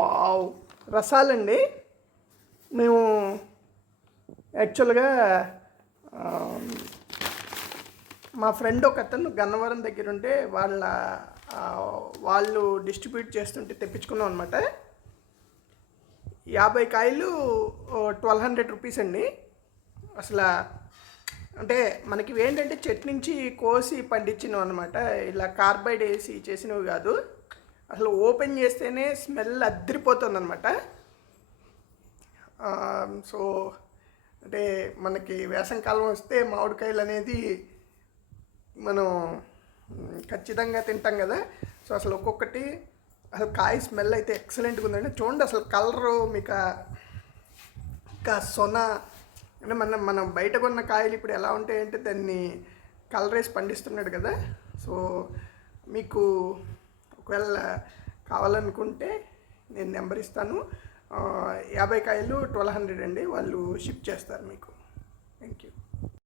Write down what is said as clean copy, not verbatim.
Wow, రసాలండి. మేము యాక్చువల్గా మా ఫ్రెండ్ ఒక అతను గన్నవరం దగ్గర ఉంటే వాళ్ళు డిస్ట్రిబ్యూట్ చేస్తుంటే తెప్పించుకున్నాం అనమాట. 50 కాయలు 1200 రూపీస్ అండి. అసలు అంటే మనకి ఏంటంటే చెట్టు నుంచి కోసి పండించినవి అనమాట. ఇలా కార్బైడ్ వేసి చేసినవి కాదు. అసలు ఓపెన్ చేస్తేనే స్మెల్ అద్దరిపోతుంది అనమాట. సో అంటే మనకి వేసవికాలం వస్తే మామిడికాయలు అనేది మనం ఖచ్చితంగా తింటాం కదా. సో అసలు ఒక్కొక్కటి అసలు కాయ స్మెల్ అయితే ఎక్సలెంట్గా ఉందండి. చూడండి అసలు కలరు మీకు ఇంకా సొన అంటే మనం బయట కొన్న కాయలు ఇప్పుడు ఎలా ఉంటాయంటే దాన్ని కలర్ వేసి పండిస్తున్నాడు కదా. సో మీకు ఒకవేళ కావాలనుకుంటే నేను నెంబర్ ఇస్తాను. 50 కాయలు 1200 అండి. వాళ్ళు షిప్ చేస్తారు మీకు. Thank you.